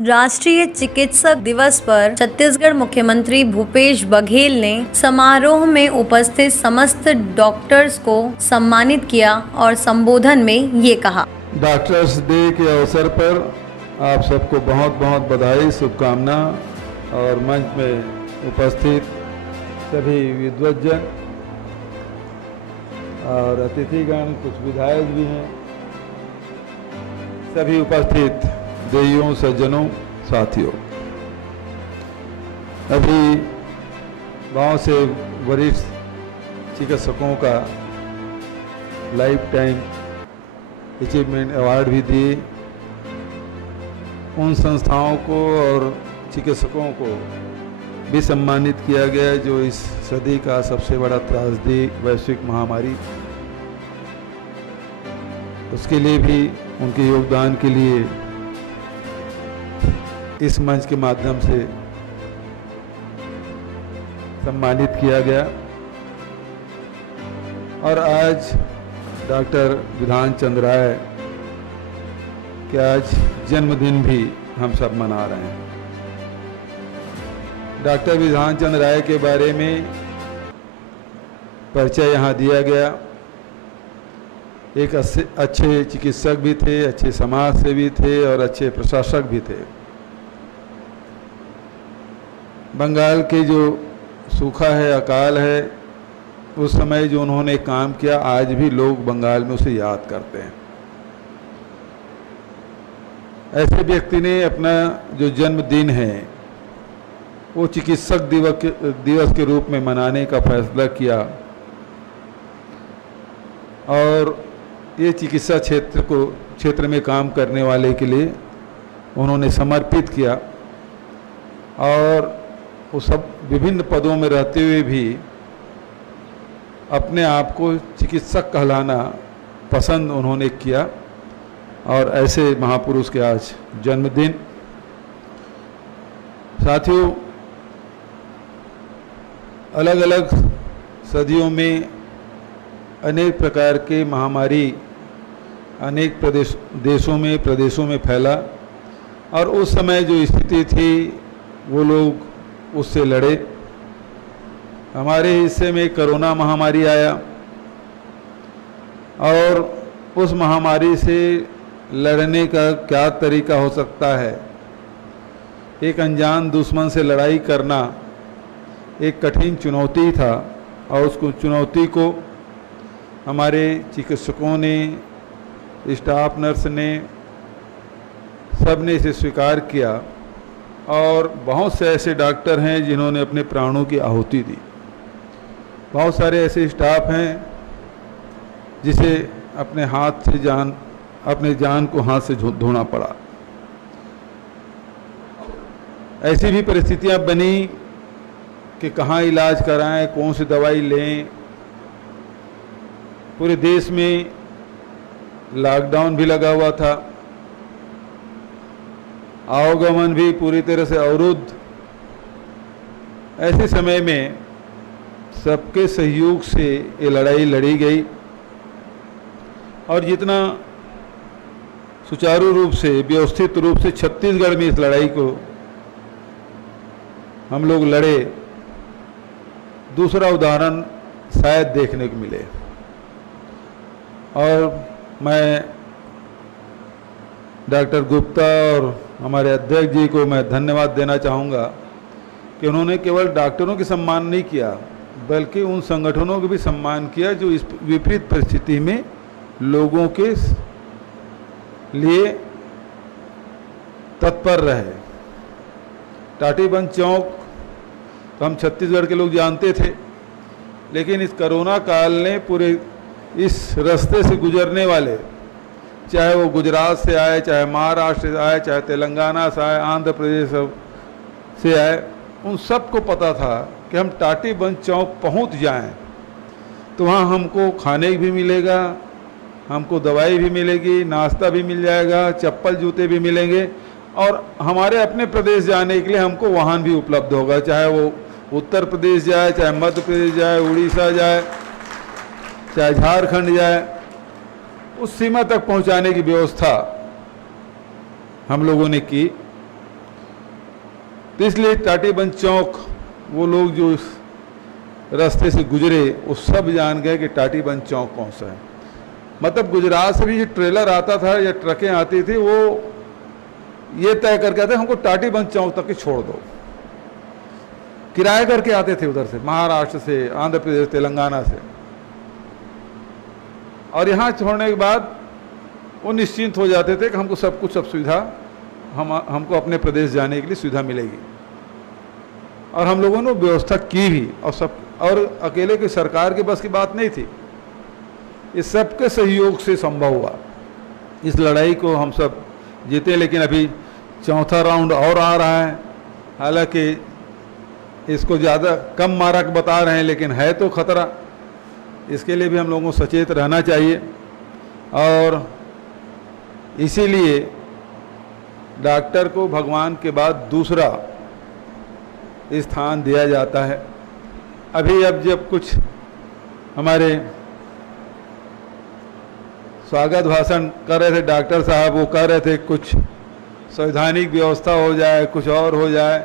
राष्ट्रीय चिकित्सक दिवस पर छत्तीसगढ़ मुख्यमंत्री भूपेश बघेल ने समारोह में उपस्थित समस्त डॉक्टर्स को सम्मानित किया और संबोधन में ये कहा। डॉक्टर्स डे के अवसर पर आप सबको बहुत बहुत बधाई, शुभकामना और मंच में उपस्थित सभी विद्वज्जन और अतिथिगण, कुछ विधायक भी हैं, सभी उपस्थित देवियों, सज्जनों, साथियों। अभी बहुत से वरिष्ठ चिकित्सकों का लाइफ टाइम अचीवमेंट अवार्ड भी दिए। उन संस्थाओं को और चिकित्सकों को भी सम्मानित किया गया जो इस सदी का सबसे बड़ा त्रासदी वैश्विक महामारी, उसके लिए भी उनके योगदान के लिए इस मंच के माध्यम से सम्मानित किया गया। और आज डॉक्टर विधान चंद्र राय के आज जन्मदिन भी हम सब मना रहे हैं। डॉक्टर विधान चंद्र राय के बारे में परिचय यहाँ दिया गया। एक अच्छे चिकित्सक भी थे, अच्छे समाज सेवी थे और अच्छे प्रशासक भी थे। बंगाल के जो सूखा है, अकाल है, उस समय जो उन्होंने काम किया, आज भी लोग बंगाल में उसे याद करते हैं। ऐसे व्यक्ति ने अपना जो जन्मदिन है वो चिकित्सक दिवस के रूप में मनाने का फैसला किया और ये चिकित्सा क्षेत्र में काम करने वाले के लिए उन्होंने समर्पित किया। और वो सब विभिन्न पदों में रहते हुए भी अपने आप को चिकित्सक कहलाना पसंद उन्होंने किया। और ऐसे महापुरुष के आज जन्मदिन। साथियों, अलग अलग सदियों में अनेक प्रकार के महामारी अनेक प्रदेशों में फैला और उस समय जो स्थिति थी वो लोग उससे लड़े। हमारे हिस्से में कोरोना महामारी आया और उस महामारी से लड़ने का क्या तरीका हो सकता है। एक अनजान दुश्मन से लड़ाई करना एक कठिन चुनौती था और उसको चुनौती को हमारे चिकित्सकों ने, स्टाफ नर्स ने, सब ने इसे स्वीकार किया। और बहुत से ऐसे डॉक्टर हैं जिन्होंने अपने प्राणों की आहुति दी। बहुत सारे ऐसे स्टाफ हैं जिसे अपने जान को हाथ से धोना पड़ा। ऐसी भी परिस्थितियां बनी कि कहाँ इलाज कराएं, कौन सी दवाई लें। पूरे देश में लॉकडाउन भी लगा हुआ था, आवागमन भी पूरी तरह से अवरुद्ध। ऐसे समय में सबके सहयोग से ये लड़ाई लड़ी गई और जितना सुचारू रूप से, व्यवस्थित रूप से छत्तीसगढ़ में इस लड़ाई को हम लोग लड़े, दूसरा उदाहरण शायद देखने को मिले। और मैं डॉक्टर गुप्ता और हमारे अध्यक्ष जी को मैं धन्यवाद देना चाहूँगा कि उन्होंने केवल डॉक्टरों के सम्मान नहीं किया बल्कि उन संगठनों को भी सम्मान किया जो इस विपरीत परिस्थिति में लोगों के लिए तत्पर रहे। टाटीबंध चौक तो हम छत्तीसगढ़ के लोग जानते थे, लेकिन इस कोरोना काल ने पूरे इस रास्ते से गुजरने वाले, चाहे वो गुजरात से आए, चाहे महाराष्ट्र से आए, चाहे तेलंगाना से आए, आंध्र प्रदेश से आए, उन सबको पता था कि हम टाटीबंध चौक पहुंच जाएं तो वहाँ हमको खाने भी मिलेगा, हमको दवाई भी मिलेगी, नाश्ता भी मिल जाएगा, चप्पल जूते भी मिलेंगे और हमारे अपने प्रदेश जाने के लिए हमको वाहन भी उपलब्ध होगा, चाहे वो उत्तर प्रदेश जाए, चाहे मध्य प्रदेश जाए, उड़ीसा जाए, चाहे झारखंड जाए, उस सीमा तक पहुंचाने की व्यवस्था हम लोगों ने की। तो इसलिए टाटीबंध चौक वो लोग जो इस रास्ते से गुजरे वो सब जान गए कि टाटीबंध चौक कौन सा है। मतलब गुजरात से भी जो ट्रेलर आता था या ट्रकें आती थी वो ये तय करके आते हमको टाटीबंध चौक तक ही छोड़ दो। किराया करके आते थे उधर से, महाराष्ट्र से, आंध्र प्रदेश, तेलंगाना से, और यहाँ छोड़ने के बाद वो निश्चिंत हो जाते थे कि हमको सब कुछ, सब सुविधा हमको अपने प्रदेश जाने के लिए सुविधा मिलेगी। और हम लोगों ने व्यवस्था की भी, और अकेले की सरकार के बस की बात नहीं थी, इस सबके सहयोग से संभव हुआ। इस लड़ाई को हम सब जीते, लेकिन अभी चौथा राउंड और आ रहा है। हालांकि इसको ज़्यादा कम मारक बता रहे हैं, लेकिन है तो खतरा। इसके लिए भी हम लोगों को सचेत रहना चाहिए, और इसीलिए डॉक्टर को भगवान के बाद दूसरा स्थान दिया जाता है। अभी अब जब कुछ हमारे स्वागत भाषण कर रहे थे डॉक्टर साहब, वो कह रहे थे कुछ संवैधानिक व्यवस्था हो जाए, कुछ और हो जाए।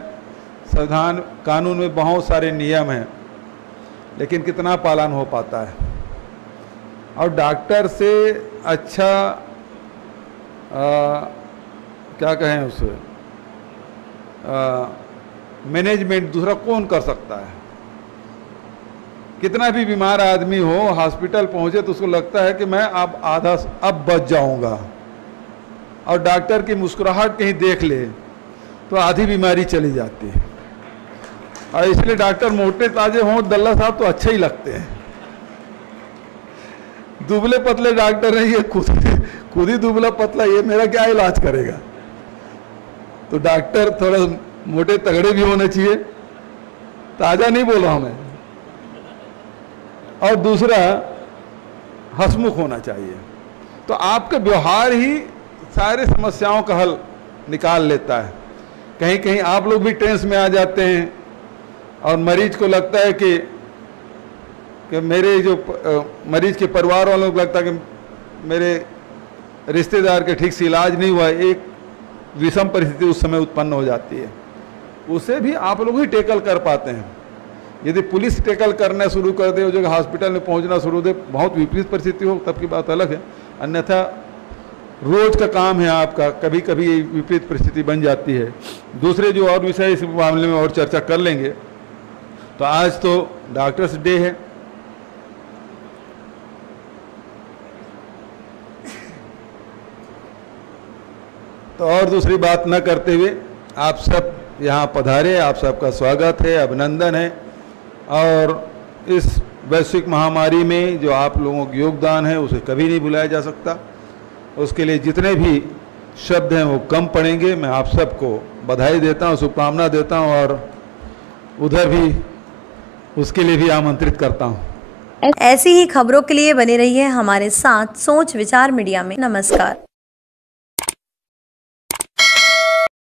संविधान कानून में बहुत सारे नियम हैं, लेकिन कितना पालन हो पाता है। और डॉक्टर से अच्छा क्या कहें उसे, मैनेजमेंट दूसरा कौन कर सकता है। कितना भी बीमार आदमी हो, हॉस्पिटल पहुंचे तो उसको लगता है कि मैं अब बच जाऊंगा, और डॉक्टर की मुस्कुराहट कहीं देख ले तो आधी बीमारी चली जाती है। और इसलिए डॉक्टर मोटे ताजे हों, दल्ला साहब तो अच्छे ही लगते हैं। दुबले पतले डॉक्टर हैं, ये खुद ही दुबला पतला, ये मेरा क्या इलाज करेगा। तो डॉक्टर थोड़ा मोटे तगड़े भी होने चाहिए, ताजा नहीं बोल रहा हूं मैं। और दूसरा हंसमुख होना चाहिए। तो आपका व्यवहार ही सारे समस्याओं का हल निकाल लेता है। कहीं कहीं आप लोग भी टेंस में आ जाते हैं, और मरीज को लगता है कि मेरे जो मरीज के परिवार वालों को लगता है कि मेरे रिश्तेदार के ठीक से इलाज नहीं हुआ। एक विषम परिस्थिति उस समय उत्पन्न हो जाती है, उसे भी आप लोग ही टेकल कर पाते हैं। यदि पुलिस टेकल करना शुरू कर दे, जो हॉस्पिटल में पहुंचना शुरू दे, बहुत विपरीत परिस्थिति हो तब की बात अलग है। अन्यथा रोज का काम है आपका, कभी कभी विपरीत परिस्थिति बन जाती है। दूसरे जो और विषय इस मामले में और चर्चा कर लेंगे। तो आज तो डॉक्टर्स डे है, तो और दूसरी बात न करते हुए आप सब यहाँ पधारे, आप सबका स्वागत है, अभिनंदन है। और इस वैश्विक महामारी में जो आप लोगों का योगदान है उसे कभी नहीं भुलाया जा सकता। उसके लिए जितने भी शब्द हैं वो कम पड़ेंगे। मैं आप सबको बधाई देता हूँ, शुभकामना देता हूँ, और उधर भी उसके लिए भी आमंत्रित करता हूँ। ऐसी ही खबरों के लिए बने रहिए हमारे साथ सोच विचार मीडिया में। नमस्कार।